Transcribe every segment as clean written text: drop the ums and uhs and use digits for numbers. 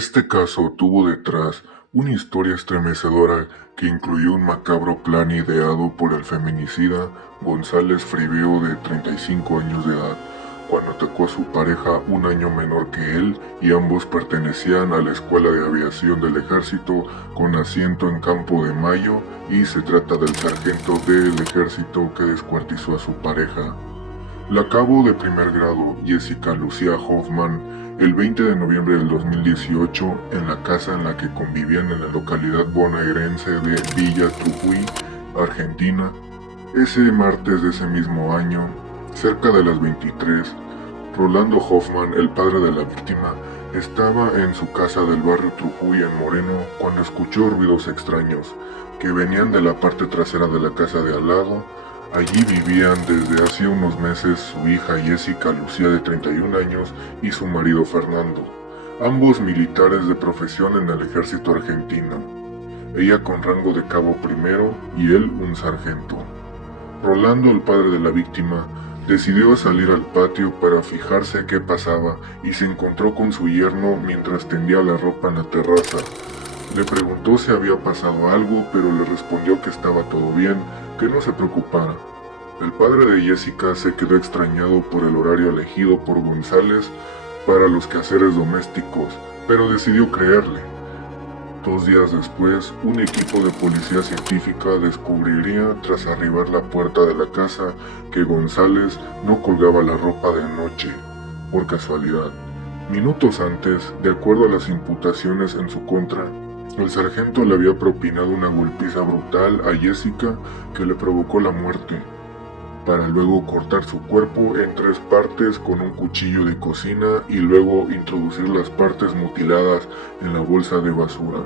Este caso tuvo detrás una historia estremecedora que incluyó un macabro plan ideado por el feminicida González Fribeo de 35 años de edad, cuando atacó a su pareja un año menor que él y ambos pertenecían a la Escuela de Aviación del Ejército con asiento en Campo de Mayo y se trata del sargento del ejército que descuartizó a su pareja. La cabo de primer grado, Jessica Lucía Hoffman, el 20 de noviembre del 2018, en la casa en la que convivían en la localidad bonaerense de Villa Trujuy, Argentina. Ese martes de ese mismo año, cerca de las 23, Rolando Hoffman, el padre de la víctima, estaba en su casa del barrio Trujuy en Moreno cuando escuchó ruidos extraños que venían de la parte trasera de la casa de al lado. Allí vivían desde hace unos meses su hija Jessica Lucía de 31 años y su marido Fernando, ambos militares de profesión en el ejército argentino, ella con rango de cabo primero y él un sargento. Rolando, el padre de la víctima, decidió salir al patio para fijarse qué pasaba y se encontró con su yerno mientras tendía la ropa en la terraza. Le preguntó si había pasado algo, pero le respondió que estaba todo bien, que no se preocupara. El padre de Jessica se quedó extrañado por el horario elegido por González para los quehaceres domésticos, pero decidió creerle. 2 días después, un equipo de policía científica descubriría, tras arribar la puerta de la casa, que González no colgaba la ropa de noche, por casualidad. Minutos antes, de acuerdo a las imputaciones en su contra, el sargento le había propinado una golpiza brutal a Jessica que le provocó la muerte, para luego cortar su cuerpo en 3 partes con un cuchillo de cocina y luego introducir las partes mutiladas en la bolsa de basura.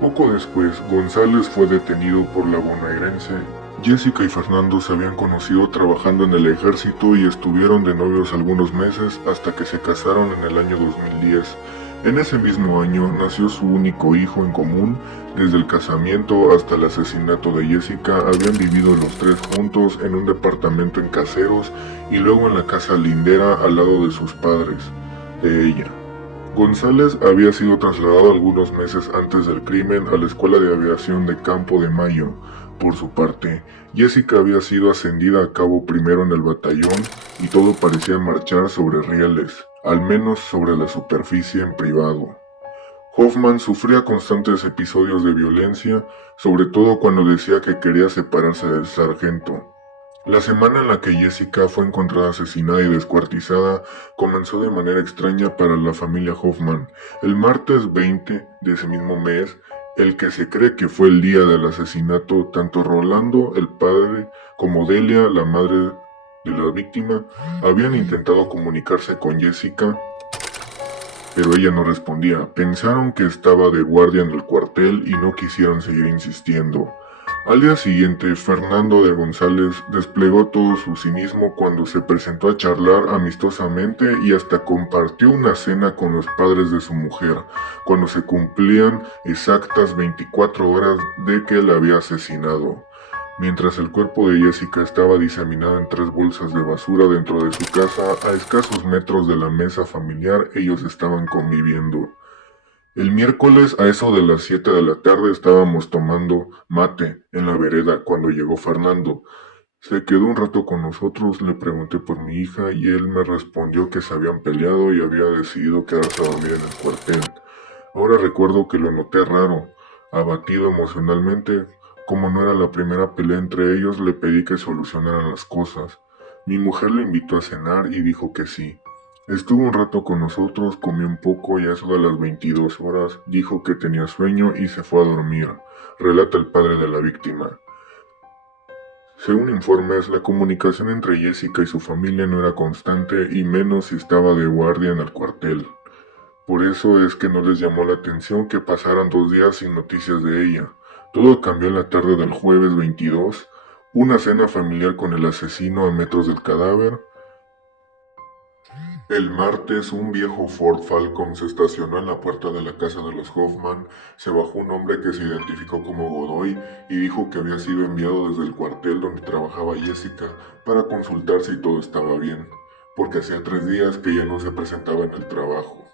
Poco después, González fue detenido por la bonaerense. Jessica y Fernando se habían conocido trabajando en el ejército y estuvieron de novios algunos meses hasta que se casaron en el año 2010. En ese mismo año nació su único hijo en común. Desde el casamiento hasta el asesinato de Jessica habían vivido los 3 juntos en un departamento en Caseros y luego en la casa lindera al lado de sus padres, de ella. González había sido trasladado algunos meses antes del crimen a la Escuela de Aviación de Campo de Mayo. Por su parte, Jessica había sido ascendida a cabo primero en el batallón y todo parecía marchar sobre rieles, al menos sobre la superficie en privado. Hoffman sufría constantes episodios de violencia, sobre todo cuando decía que quería separarse del sargento. La semana en la que Jessica fue encontrada asesinada y descuartizada comenzó de manera extraña para la familia Hoffman. El martes 20 de ese mismo mes, el que se cree que fue el día del asesinato, tanto Rolando, el padre, como Delia, la madre de la víctima, habían intentado comunicarse con Jessica, pero ella no respondía. Pensaron que estaba de guardia en el cuartel y no quisieron seguir insistiendo. Al día siguiente, Fernando de González desplegó todo su cinismo cuando se presentó a charlar amistosamente y hasta compartió una cena con los padres de su mujer, cuando se cumplían exactas 24 horas de que la había asesinado. Mientras el cuerpo de Jessica estaba diseminado en 3 bolsas de basura dentro de su casa, a escasos metros de la mesa familiar, ellos estaban conviviendo. El miércoles a eso de las 7 de la tarde estábamos tomando mate en la vereda cuando llegó Fernando. Se quedó un rato con nosotros, le pregunté por mi hija y él me respondió que se habían peleado y había decidido quedarse a dormir en el cuartel. Ahora recuerdo que lo noté raro, abatido emocionalmente. Como no era la primera pelea entre ellos, le pedí que solucionaran las cosas. Mi mujer le invitó a cenar y dijo que sí. Estuvo un rato con nosotros, comió un poco y a eso de las 22 horas dijo que tenía sueño y se fue a dormir, relata el padre de la víctima. Según informes, la comunicación entre Jessica y su familia no era constante y menos si estaba de guardia en el cuartel. Por eso es que no les llamó la atención que pasaran 2 días sin noticias de ella. Todo cambió en la tarde del jueves 22, una cena familiar con el asesino a metros del cadáver. El martes, un viejo Ford Falcon se estacionó en la puerta de la casa de los Hoffman. Se bajó un hombre que se identificó como Godoy y dijo que había sido enviado desde el cuartel donde trabajaba Jessica para consultar si todo estaba bien, porque hacía 3 días que ella no se presentaba en el trabajo.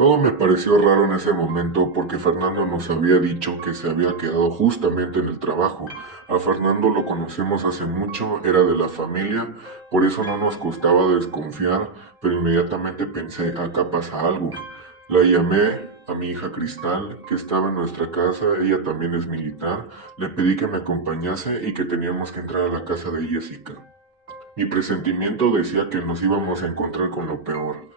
Todo me pareció raro en ese momento porque Fernando nos había dicho que se había quedado justamente en el trabajo. A Fernando lo conocemos hace mucho, era de la familia, por eso no nos costaba desconfiar, pero inmediatamente pensé, acá pasa algo. La llamé a mi hija Cristal, que estaba en nuestra casa, ella también es militar, le pedí que me acompañase y que teníamos que entrar a la casa de Jessica. Mi presentimiento decía que nos íbamos a encontrar con lo peor.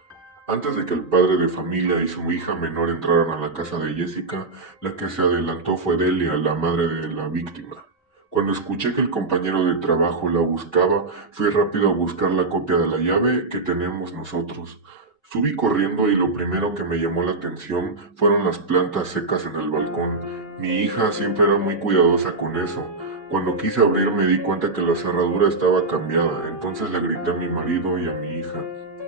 Antes de que el padre de familia y su hija menor entraran a la casa de Jessica, la que se adelantó fue Delia, la madre de la víctima. Cuando escuché que el compañero de trabajo la buscaba, fui rápido a buscar la copia de la llave que tenemos nosotros. Subí corriendo y lo primero que me llamó la atención fueron las plantas secas en el balcón. Mi hija siempre era muy cuidadosa con eso. Cuando quise abrir me di cuenta que la cerradura estaba cambiada, entonces le grité a mi marido y a mi hija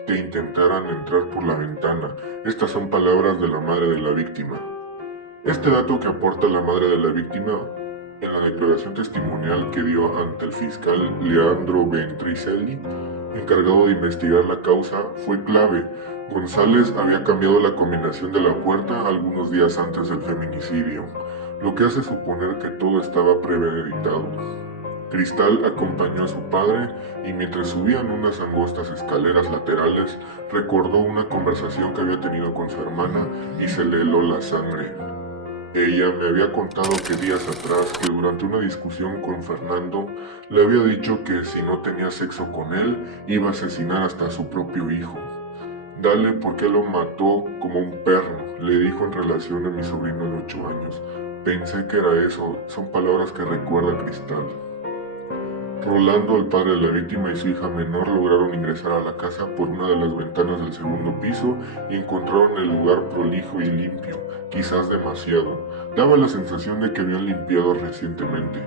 que intentaran entrar por la ventana. Estas son palabras de la madre de la víctima. Este dato que aporta la madre de la víctima en la declaración testimonial que dio ante el fiscal Leandro Ventricelli, encargado de investigar la causa, fue clave. González había cambiado la combinación de la puerta algunos días antes del feminicidio, lo que hace suponer que todo estaba premeditado. Cristal acompañó a su padre y mientras subían unas angostas escaleras laterales, recordó una conversación que había tenido con su hermana y se le heló la sangre. Ella me había contado que días atrás, que durante una discusión con Fernando, le había dicho que si no tenía sexo con él, iba a asesinar hasta a su propio hijo. Dale por qué lo mató como un perro, le dijo en relación a mi sobrino de 8 años. Pensé que era eso, son palabras que recuerda Cristal. Rolando, el padre de la víctima y su hija menor lograron ingresar a la casa por una de las ventanas del segundo piso y encontraron el lugar prolijo y limpio, quizás demasiado. Daba la sensación de que habían limpiado recientemente.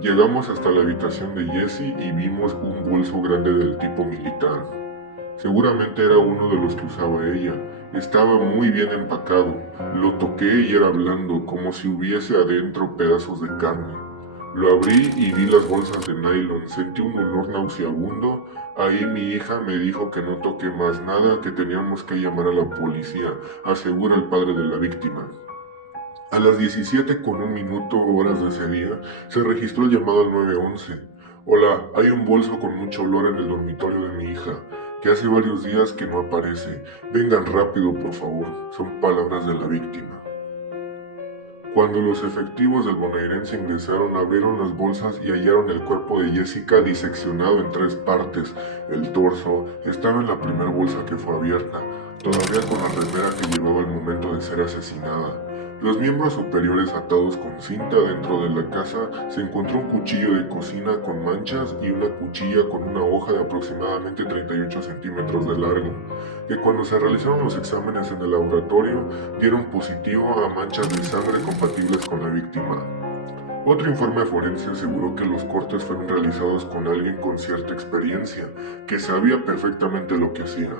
Llegamos hasta la habitación de Jessie y vimos un bolso grande del tipo militar. Seguramente era uno de los que usaba ella. Estaba muy bien empacado. Lo toqué y era blando, como si hubiese adentro pedazos de carne. Lo abrí y vi las bolsas de nylon. Sentí un olor nauseabundo. Ahí mi hija me dijo que no toqué más nada, que teníamos que llamar a la policía, asegura el padre de la víctima. A las 17:01 horas de ese día, se registró el llamado al 911. Hola, hay un bolso con mucho olor en el dormitorio de mi hija, que hace varios días que no aparece. Vengan rápido, por favor. Son palabras de la víctima. Cuando los efectivos del bonaerense ingresaron, abrieron las bolsas y hallaron el cuerpo de Jessica diseccionado en 3 partes. El torso estaba en la primera bolsa que fue abierta, todavía con la remera que llevaba al momento de ser asesinada. Los miembros superiores atados con cinta. Dentro de la casa se encontró un cuchillo de cocina con manchas y una cuchilla con una hoja de aproximadamente 38 centímetros de largo, que cuando se realizaron los exámenes en el laboratorio dieron positivo a manchas de sangre compatibles con la víctima. Otro informe forense aseguró que los cortes fueron realizados con alguien con cierta experiencia, que sabía perfectamente lo que hacía.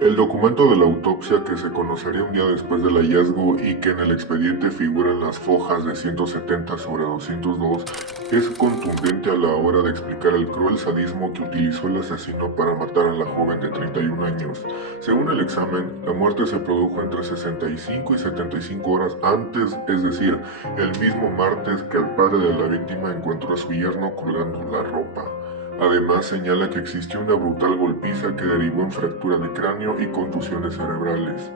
El documento de la autopsia, que se conocería un día después del hallazgo y que en el expediente figuran las fojas de 170 sobre 202, es contundente a la hora de explicar el cruel sadismo que utilizó el asesino para matar a la joven de 31 años. Según el examen, la muerte se produjo entre 65 y 75 horas antes, es decir, el mismo martes que el padre de la víctima encontró a su yerno colgando la ropa. Además, señala que existió una brutal golpiza que derivó en fractura de cráneo y contusiones cerebrales,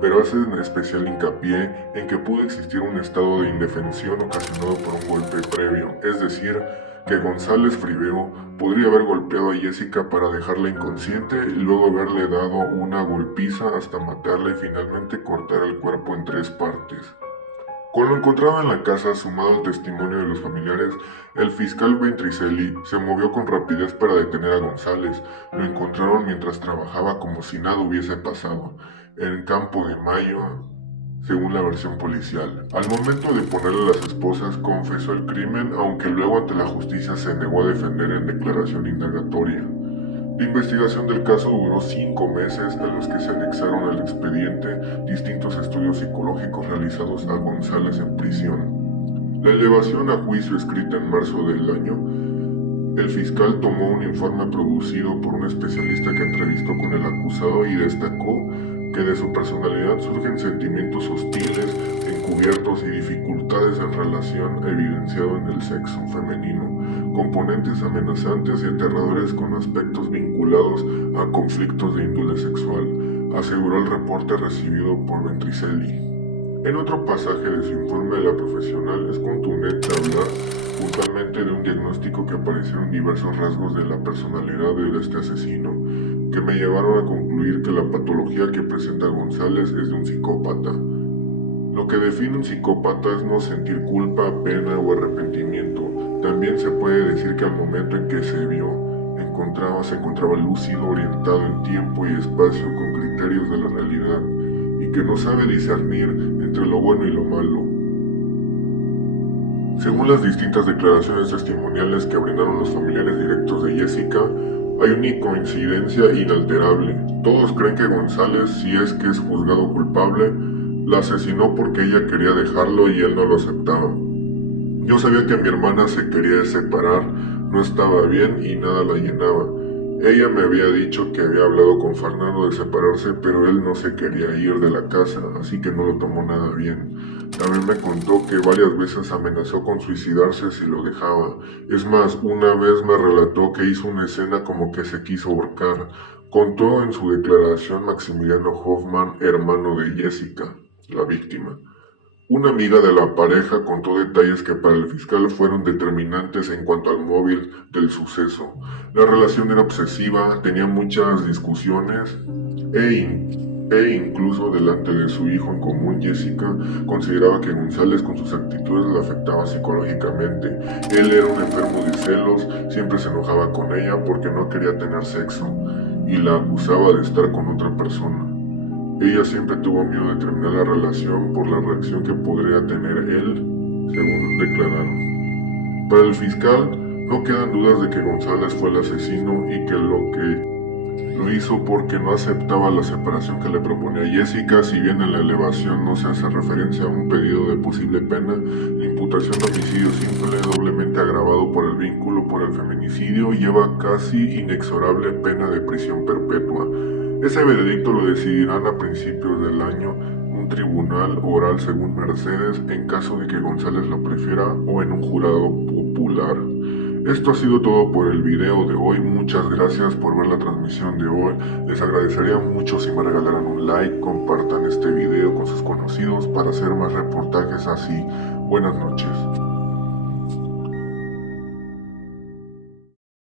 pero hace en especial hincapié en que pudo existir un estado de indefensión ocasionado por un golpe previo, es decir, que González Fribeo podría haber golpeado a Jessica para dejarla inconsciente y luego haberle dado una golpiza hasta matarla y finalmente cortar el cuerpo en 3 partes. Con lo encontrado en la casa, sumado al testimonio de los familiares, el fiscal Ventricelli se movió con rapidez para detener a González. Lo encontraron mientras trabajaba como si nada hubiese pasado, en Campo de Mayo, según la versión policial. Al momento de ponerle a las esposas, confesó el crimen, aunque luego ante la justicia se negó a defender en declaración indagatoria. La investigación del caso duró 5 meses, a los que se anexaron al expediente distintos estudios psicológicos realizados a González en prisión. La elevación a juicio escrita en marzo del año, el fiscal tomó un informe producido por un especialista que entrevistó con el acusado y destacó que de su personalidad surgen sentimientos hostiles, encubiertos y dificultades en relación evidenciado en el sexo femenino, componentes amenazantes y aterradores con aspectos vinculados a conflictos de índole sexual, aseguró el reporte recibido por Ventricelli. En otro pasaje de su informe, la profesional es contundente hablar puntualmente de un diagnóstico que aparecieron diversos rasgos de la personalidad de este asesino, que me llevaron a concluir que la patología que presenta González es de un psicópata. Lo que define un psicópata es no sentir culpa, pena o arrepentimiento. También se puede decir que al momento en que se encontraba lúcido, orientado en tiempo y espacio con criterios de la realidad, y que no sabe discernir entre lo bueno y lo malo. Según las distintas declaraciones testimoniales que brindaron los familiares directos de Jessica, hay una coincidencia inalterable. Todos creen que González, si es que es juzgado culpable, la asesinó porque ella quería dejarlo y él no lo aceptaba. Yo sabía que mi hermana se quería separar, no estaba bien y nada la llenaba. Ella me había dicho que había hablado con Fernando de separarse, pero él no se quería ir de la casa, así que no lo tomó nada bien. También me contó que varias veces amenazó con suicidarse si lo dejaba. Es más, una vez me relató que hizo una escena como que se quiso ahorcar. Contó en su declaración Maximiliano Hoffman, hermano de Jessica, la víctima. Una amiga de la pareja contó detalles que para el fiscal fueron determinantes en cuanto al móvil del suceso. La relación era obsesiva, tenía muchas discusiones e incluso delante de su hijo en común, Jessica consideraba que González con sus actitudes la afectaba psicológicamente. Él era un enfermo de celos, siempre se enojaba con ella porque no quería tener sexo y la acusaba de estar con otra persona. Ella siempre tuvo miedo de terminar la relación por la reacción que podría tener él, según declararon. Para el fiscal, no quedan dudas de que González fue el asesino y que lo hizo porque no aceptaba la separación que le proponía Jessica. Si bien en la elevación no se hace referencia a un pedido de posible pena, la imputación de homicidio simple, doblemente agravado por el vínculo por el feminicidio, lleva casi inexorable pena de prisión perpetua. Ese veredicto lo decidirán a principios del año un tribunal oral según Mercedes en caso de que González lo prefiera o en un jurado popular. Esto ha sido todo por el video de hoy. Muchas gracias por ver la transmisión de hoy. Les agradecería mucho si me regalaran un like, compartan este video con sus conocidos para hacer más reportajes así. Buenas noches.